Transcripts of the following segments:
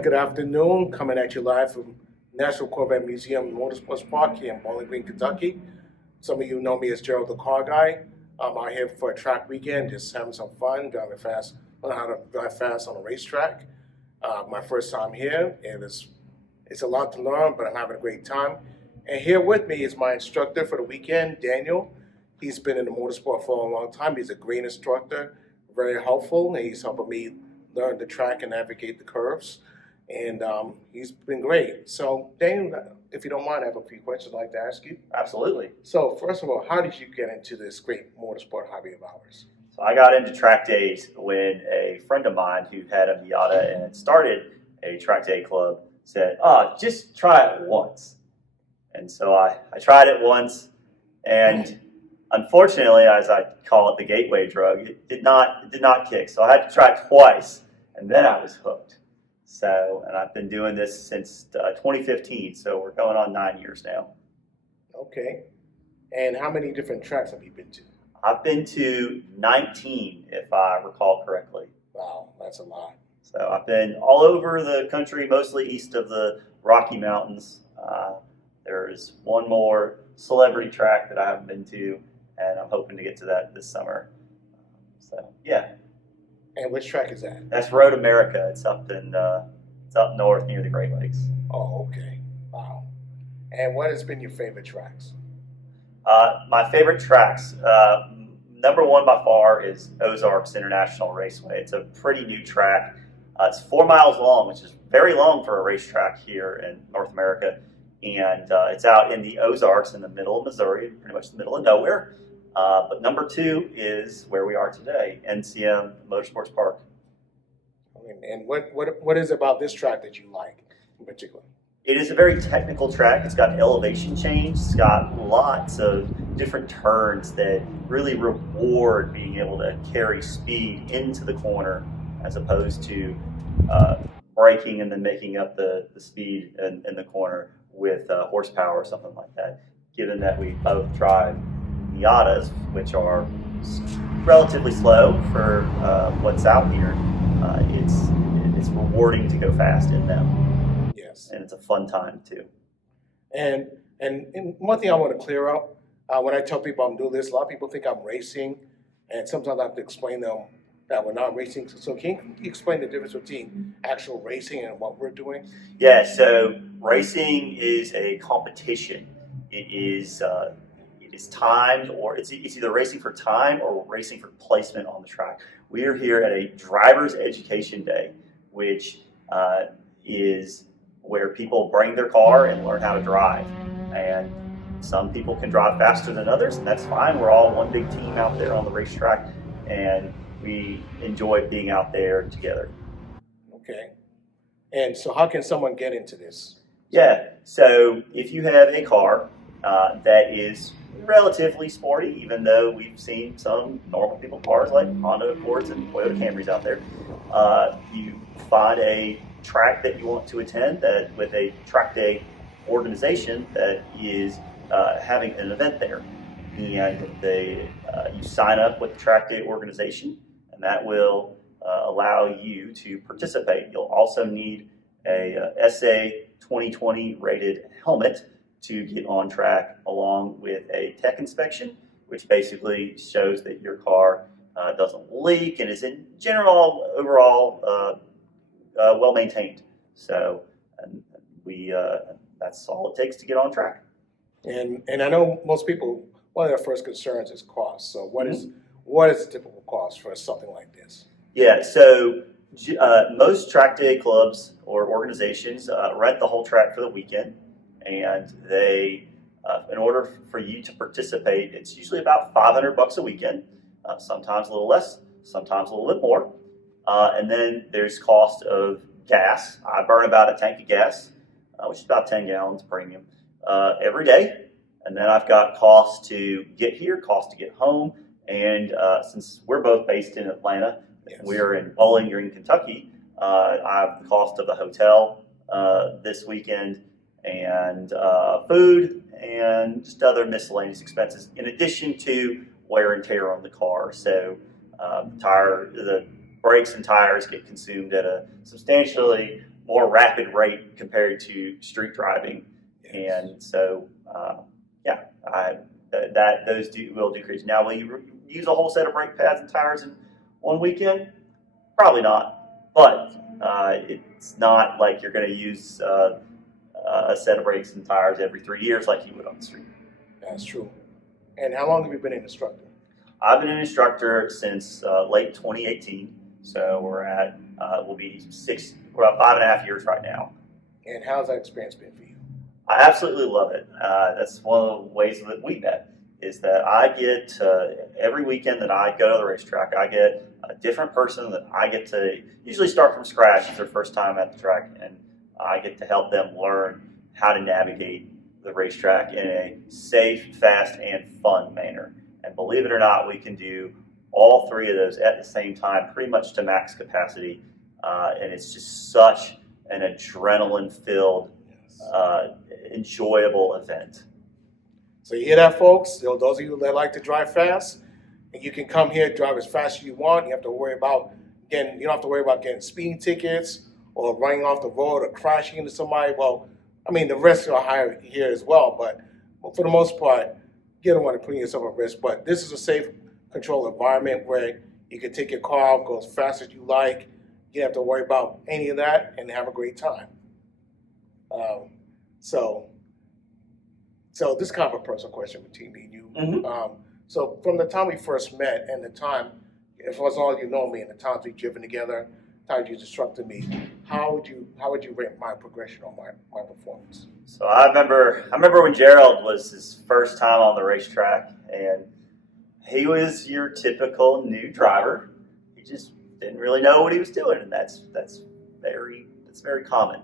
everyone. Good afternoon. Coming at you live from National Corvette Museum and Motorsports Park here in Bowling Green, Kentucky. Some of you know me as Gerald the Car Guy. I'm out here for a track weekend, just having some fun, driving fast, learning how to drive fast on a racetrack. My first time here, and it's a lot to learn, but I'm having a great time. And here with me is my instructor for the weekend, Daniel. He's been in the motorsport for a long time. He's a great instructor, very helpful, and he's helping me learn the track and navigate the curves. And he's been great. So, Daniel, if you don't mind, I have a few questions I'd like to ask you. Absolutely. So, first of all, how did you get into this great motorsport hobby of ours? So I got into track days when a friend of mine who had a Miata and had started a track day club said, just try it once. And so I tried it once, and unfortunately, as I call it, the gateway drug, it did not kick. So I had to try it twice, and then I was hooked. So, and I've been doing this since 2015, so we're going on 9 years now. Okay. And how many different tracks have you been to? I've been to 19, if I recall correctly. Wow, that's a lot. So I've been all over the country, mostly east of the Rocky Mountains. There's one more celebrity track that I haven't been to, and I'm hoping to get to that this summer. So yeah. And which track is that? That's Road America. It's up north near the Great Lakes. Oh, okay. Wow. And what has been your favorite tracks? My favorite tracks, number one by far is Ozarks International Raceway. It's a pretty new track. It's 4 miles long, which is very long for a racetrack here in North America. And it's out in the Ozarks in the middle of Missouri, pretty much the middle of nowhere. But number two is where we are today, NCM Motorsports Park. And what is it about this track that you like in particular? It is a very technical track. It's got an elevation change. It's got lots of different turns that really reward being able to carry speed into the corner as opposed to braking and then making up the speed in the corner with horsepower or something like that. Given that we both drive Miatas, which are relatively slow for what's out here, it's rewarding to go fast in them. Yes. And it's a fun time too. And one thing I want to clear up, when I tell people I'm doing this, a lot of people think I'm racing, and sometimes I have to explain to them that we're not racing. So can you explain the difference between actual racing and what we're doing? Yeah, so racing is a competition. It is timed, or it's either racing for time or racing for placement on the track. We are here at a driver's education day, which is where people bring their car and learn how to drive. And some people can drive faster than others, and that's fine. We're all one big team out there on the racetrack, and we enjoy being out there together. Okay. And so how can someone get into this? Yeah, so if you have a car that is relatively sporty, even though we've seen some normal people cars like Honda Accords and Toyota Camrys out there, you find a track that you want to attend that with a track day organization that is having an event there. And you sign up with the track day organization, and that will allow you to participate. You'll also need a SA 2020 rated helmet to get on track, along with a tech inspection, which basically shows that your car doesn't leak and is in general overall well maintained. So that's all it takes to get on track. And I know most people, one of their first concerns is cost. So what is the typical cost for something like this? Yeah, so most track day clubs or organizations rent the whole track for the weekend, and they, in order for you to participate, it's usually about $500 a weekend. Sometimes a little less, sometimes a little bit more. And then there's cost of gas. I burn about a tank of gas, which is about 10 gallons premium, every day. And then I've got cost to get here, cost to get home. And since we're both based in Atlanta, yes, we're in Bowling Green, Kentucky, I have the cost of the hotel this weekend, and food, and just other miscellaneous expenses, in addition to wear and tear on the car. So the brakes and tires get consumed at a substantially more rapid rate compared to street driving. Yes. And so, those will decrease. Now, will you use a whole set of brake pads and tires in one weekend? Probably not. But it's not like you're going to use a set of brakes and tires every 3 years like you would on the street. That's true. And how long have you been an instructor? I've been an instructor since late 2018. So we'll be we're about 5.5 years right now. And how's that experience been for you? I absolutely love it. That's one of the ways that we met, is that I get every weekend that I go to the racetrack, I get a different person that I get to usually start from scratch. It's their first time at the track, and I get to help them learn how to navigate the racetrack in a safe, fast, and fun manner. And believe it or not, we can do all three of those at the same time, pretty much to max capacity. And it's just such an adrenaline-filled, enjoyable event. So you hear that, folks? Those of you that like to drive fast, and you can come here, drive as fast as you want. You don't have to worry about getting speeding tickets or running off the road or crashing into somebody. Well, I mean, the risks are higher here as well, but for the most part, you don't want to put yourself at risk. But this is a safe, controlled environment where you can take your car out, go as fast as you like. You don't have to worry about any of that and have a great time. So this is kind of a personal question between me and you. Mm-hmm. So from the time we first met and the time, as long as you know me and the times we've driven together, times you instructed me, how would you rate my progression or my performance? So I remember when Gerald was his first time on the racetrack, and he was your typical new driver. He just didn't really know what he was doing, and that's very common.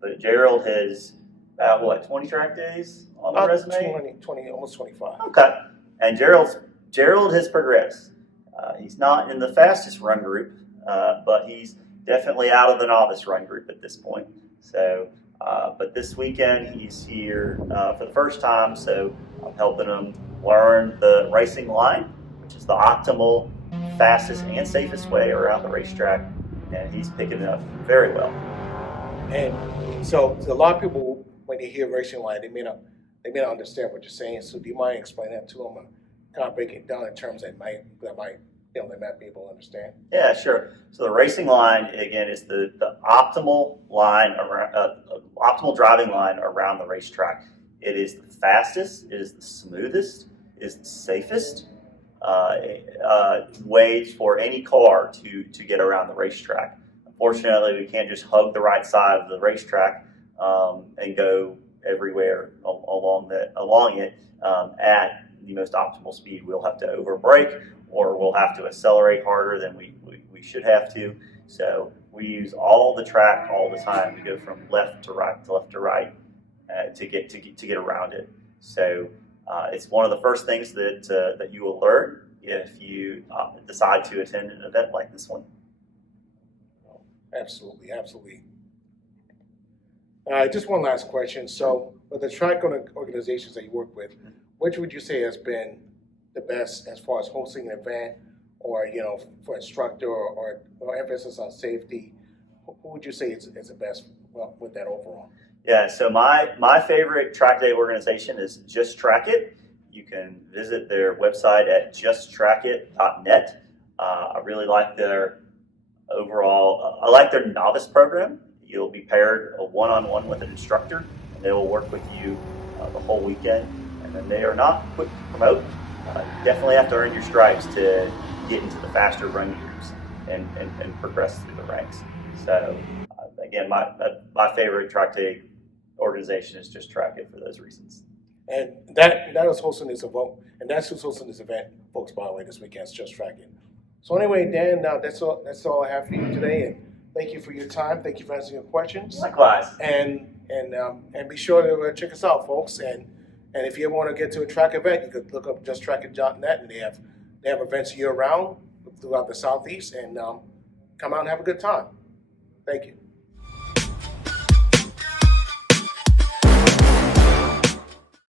But Gerald has about 20 track days on the resume? 20, almost 25. Okay. And Gerald has progressed. He's not in the fastest run group, but he's definitely out of the novice run group at this point. So, but this weekend he's here for the first time, so I'm helping him learn the racing line, which is the optimal, fastest, and safest way around the racetrack, and he's picking it up very well. And so a lot of people, when they hear racing line, they may not understand what you're saying. So do you mind explaining that to them and kind of break it down in terms that might be able to understand? Yeah, sure. So the racing line, again, is the optimal line around, optimal driving line around the racetrack. It is the fastest, it is the smoothest, it is the safest way for any car to get around the racetrack. Unfortunately, we can't just hug the right side of the racetrack and go everywhere along it at the most optimal speed. We'll have to overbrake, or we'll have to accelerate harder than we should have to. So we use all the track all the time to go from left to right to get around it. So it's one of the first things that you will learn if you decide to attend an event like this one. Absolutely. Just one last question. So, with the track organizations that you work with, which would you say has been the best as far as hosting an event, or for instructor or emphasis on safety? Who would you say is the best with that overall? Yeah. So my favorite track day organization is Just Track It. You can visit their website at justtrackit.net. I really like their overall. I like their novice program. You'll be paired one-on-one with an instructor, and they will work with you the whole weekend. And then they are not quick to promote. You definitely have to earn your stripes to get into the faster run groups and progress through the ranks. So again, my favorite track day organization is Just Track It for those reasons. And that is hosting this event, and that's who's hosting this event, folks. By the way, this weekend's Just Track It. So anyway, Dan, that's all I have for you today, and thank you for your time. Thank you for answering your questions. Likewise. And be sure to check us out, folks. And if you ever want to get to a track event, you could look up justtrackit.net, and they have events year round throughout the Southeast, and come out and have a good time. Thank you.